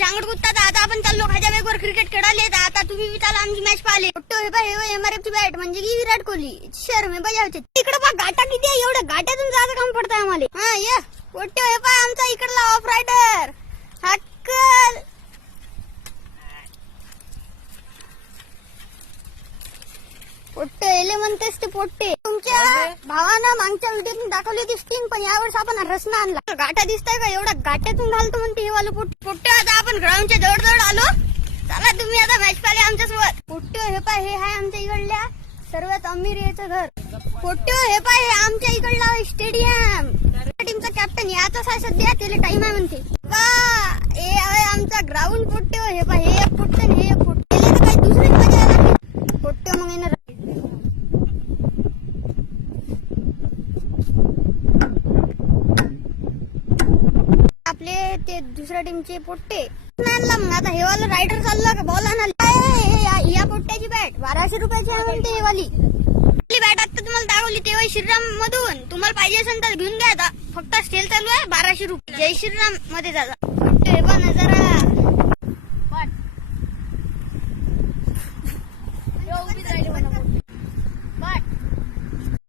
सांगड कुत्ता आता आपण चाललो खाजा वेगवर क्रिकेट खेळाले आता तुम्ही बी चाला आमची मॅच पाहिले पोट्टे हे पाय एमआरएफ ची बॅट म्हणजे की विराट कोहली शहर में बजावते इकडे बा गाटा किती आहे एवढ्या गाट्यातून जायचं काम पडतंय आम्हाला हा ये पोट्टे हे पाय आमचा इकडला ऑफ रायडर हक्कल पोट्टे एले म्हणतेस ते पोट्टे तुमच्या भावानं मागच्या व्हिडिओतून दाखवली होती स्किन पण यावर्षी आपण रसना आणला गाठा दिसताय का एवढा गाठ्यातून घालतो म्हणते हे वाला पोट्टे आता आपण ग्राउंडच्या जवळ आलो चला तुम्ही आता मॅच पाहिले आमच्यासोबत पोट्टे हे पाय हे आहे आमच्या इकडल्या सर्वात अमीर याचं घर पोट्टे हे पाय हे आमच्या इकडला स्टेडियम टीमचा कॅप्टन याचाच आहे सध्या त्याला टाइम आहे म्हणते हे आहे आमचा ग्राउंड पोट्टे हे पाय हे एक पोट्टे हे एक पोट्टे तर काही दुसरीच मजा आला पोट्टे मग येणार आपले ते दुसऱ्या टीमचे पोट्टे आणला मग आता हे वाला रायडर चालला का बॉल आणायला या पोट्ट्याची बॅट 1200 रुपयाची आहे म्हणते हे वाली बॅट आता तुम्हाला दाखवली तेव्हा श्रीराम मधून तुम्हाला पाहिजे असेल तर घेऊन घ्या आता फक्त सेल चालू आहे 1200 रुपये जय श्रीराम मध्ये जाता पोट्टे हे पण नजर